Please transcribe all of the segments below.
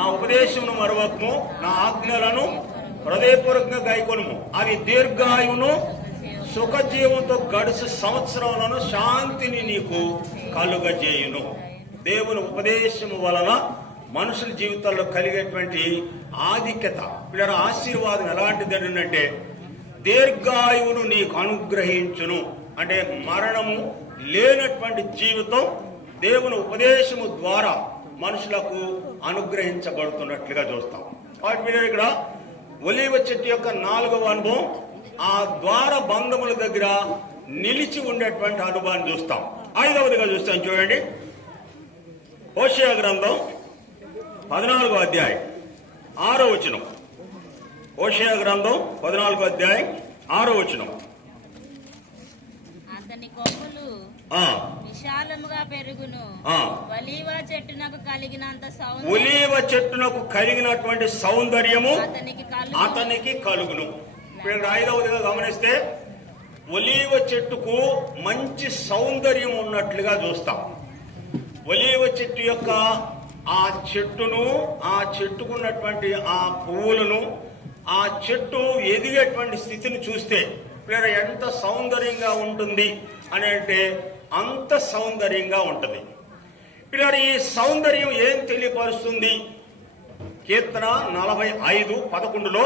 నా ఉపదేశమును మరవకము, నా ఆజ్ఞలను హృదయపూర్వకంగా గైకొనుము. అవి దీర్ఘాయువును సుఖజీవంతో గడుసు సంవత్సరములను శాంతిని నీకు కలుగజేయును. దేవుని ఉపదేశము వలన మనుషుల జీవితాల్లో కలిగేటువంటి ఆధిక్యత, పిల్లల ఆశీర్వాదం ఎలాంటిదంటే దీర్ఘాయువును నీకు అనుగ్రహించును. అంటే మరణము లేనటువంటి జీవితం దేవుని ఉపదేశము ద్వారా మనుషులకు అనుగ్రహించబడుతున్నట్లుగా చూస్తాం. కాబట్టి మీరు ఇక్కడ ఒలీవ చెట్టు యొక్క 4వ అనుభవం, ఆ ద్వార బంధముల దగ్గర నిలిచి ఉండేటువంటి అనుభవాన్ని చూస్తాం. 5వదిగా చూస్తాం. చూడండి, హోషేయ గ్రంథం 14వ అధ్యాయం 6వ వచనం. హోషేయ గ్రంథం 14వ అధ్యాయం 6వ వచనం. అతని కొమ్ములు విశాలముగా పెరుగును, ఒలీవ చెట్టునకు కలిగినటువంటి సౌందర్యము అతనికి కలుగును. ఇప్పుడు 5వదిగా గమనిస్తే ఒలీవ చెట్టుకు మంచి సౌందర్యం ఉన్నట్లుగా చూస్తాం. ఒలీవ చెట్టు యొక్క ఆ చెట్టును, ఆ చెట్టుకున్నటువంటి ఆ పువ్వులను, ఆ చెట్టు ఎదిగేటువంటి స్థితిని చూస్తే ఎంత సౌందర్యంగా ఉంటుంది అని అంటే అంత సౌందర్యంగా ఉంటుంది. పిల్లలు, ఈ సౌందర్యం ఏం తెలియపరుస్తుంది? కీర్తన 45:11లో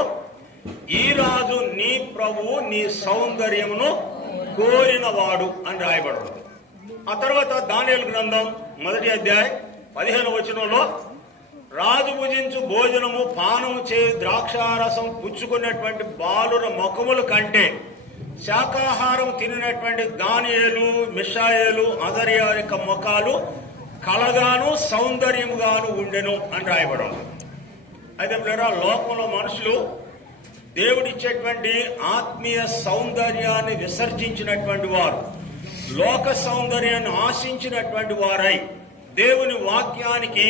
ఈ రాజు నీ ప్రభువు నీ సౌందర్యమును కోరినవాడు అని రాయబడుతుంది. ఆ తర్వాత దానియేలు గ్రంథం 1వ అధ్యాయం 15వ వచనంలో రాజు భుజించు భోజనము పానము చే ద్రాక్షారసం పుచ్చుకున్నటువంటి బాలుర ముఖముల కంటే శాకాహారం తినటువంటి దానియేలు, మిషాయేలు, అజర్యా యొక్క ముఖాలు కళగాను సౌందర్యముగాను ఉండెను అని రాయబడం. అయితే లోకంలో మనుషులు దేవుడిచ్చేటువంటి ఆత్మీయ సౌందర్యాన్ని విసర్జించినటువంటి వారు, లోక సౌందర్యాన్ని ఆశించినటువంటి వారై దేవుని వాక్యానికి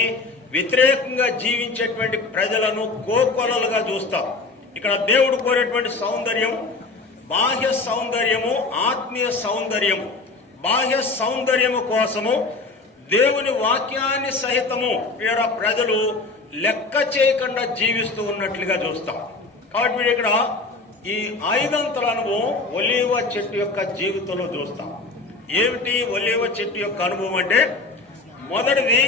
వ్యతిరేకంగా జీవించేటువంటి ప్రజలను కోకొలలుగా చూస్తాం. ఇక్కడ దేవుడు కోరేటువంటి సౌందర్యం బాహ్య సౌందర్యము, ఆత్మీయ సౌందర్యము. బాహ్య సౌందర్యము కోసము దేవుని వాక్యాన్ని సహితము ప్రజలు లెక్క చేయకుండా జీవిస్తూ ఉన్నట్లుగా చూస్తాం. కాబట్టి మీరు ఇక్కడ ఈ 5 అనుభవం ఒలీవ చెట్టు యొక్క జీవితంలో చూస్తాం. ఏమిటి ఒలీవ చెట్టు యొక్క అనుభవం అంటే, మొదటిది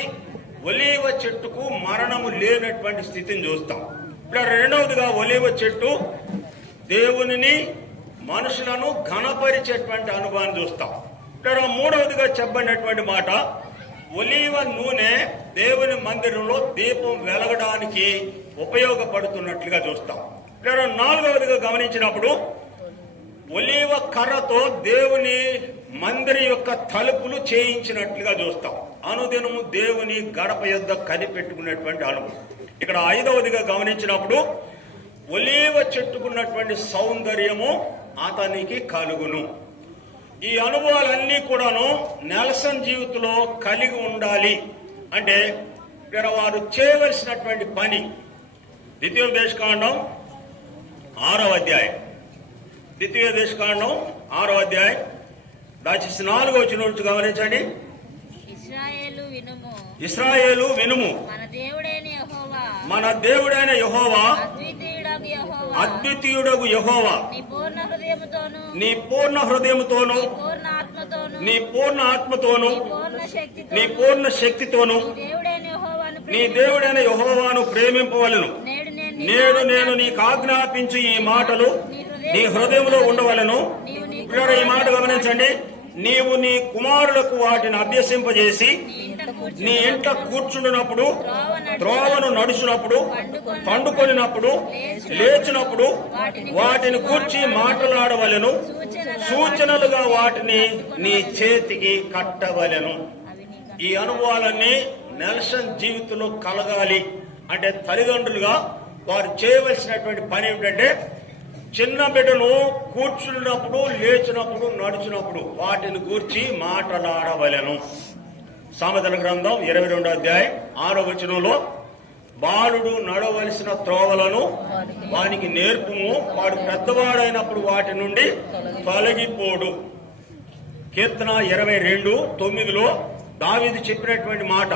ఒలీవ చెట్టుకు మరణము లేనటువంటి స్థితిని చూస్తాం. ఇప్పుడు 2వదిగా ఒలీవ చెట్టు దేవునిని, మనుషులను ఘనపరిచేటువంటి అనుభవాన్ని చూస్తాం. ఇక్కడ 3వదిగా చెప్పబడినటువంటి మాట, ఒలీవ నూనె దేవుని మందిరంలో దీపం వెలగడానికి ఉపయోగపడుతున్నట్లుగా చూస్తాం. ఇక్కడ 4వదిగా గమనించినప్పుడు ఒలీవ కర్రతో దేవుని మందిరం యొక్క తలుపులు చేయించినట్లుగా చూస్తాం. అనుదినము దేవుని గడప యొద్ద కనిపెట్టుకున్నటువంటి అనుభవం. ఇక్కడ 5వదిగా గమనించినప్పుడు ఒలీవ చెట్టుకున్నటువంటి సౌందర్యము అతనికి కలుగును. ఈ అనుభవాలన్నీ కూడాను నెల్సన్ జీవితంలో కలిగి ఉండాలి. అంటే ఇక్కడ వారు చేయవలసినటువంటి పని ద్వితీయోపదేశకాండం 6వ అధ్యాయం, ద్వితీయోపదేశకాండం 6వ అధ్యాయం దయచేసి 4వ వచనం నుంచి గమనించండి. ఇశ్రాయేలు వినుము, మన దేవుడైన యెహోవా అద్వితీయుడగు యెహోవా నీ పూర్ణ హృదయముతోను, నీ పూర్ణ ఆత్మతోను, నీ పూర్ణ శక్తితోను నీ దేవుడైన యెహోవాను ప్రేమింపవలెను. నేడు నేను నీకు ఆజ్ఞాపించు ఈ మాటలు నీ హృదయంలో ఉండవలెను. ఈ మాట గమనించండి. నీవు నీ కుమారులకు వాటిని అభ్యసింపజేసి నీ ఇంట కూర్చుండినప్పుడు, త్రోవను నడుచునప్పుడు, పండుకొనినప్పుడు, లేచినప్పుడు వాటిని కూర్చి మాట్లాడవలెను. సూచనలుగా వాటిని నీ చేతికి కట్టవలెను. ఈ అనుభవాలన్నీ నెల్సన్ జీవితంలో కలగాలి అంటే తల్లిదండ్రులుగా వారు చేయవలసినటువంటి పని ఏమిటంటే, చిన్న బిడ్డను కూర్చున్నప్పుడు, లేచినప్పుడు, నడుచున్నప్పుడు వాటిని గూర్చి మాట్లాడవలెను. సామెతల గ్రంథం 22వ అధ్యాయం 6వ వచనంలో బాలుడు నడవలసిన త్రోవలను వానికి నేర్పుము, వాడు పెద్దవాడైనప్పుడు వాటి నుండి తొలగిపోడు. కీర్తన 22:9లో దావీదు చెప్పినటువంటి మాట,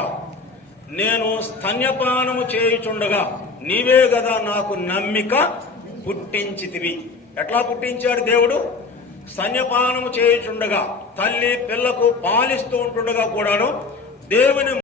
నేను స్తన్యపానము చేయుచుండగా నీవే గదా నాకు నమ్మిక పుట్టించితివి. ఎట్లా పుట్టించాడు దేవుడు? స్తన్యపానము చేయుచుండగా, తల్లి పిల్లకు పాలిస్తూ ఉంటుండగా కూడాను దేవుని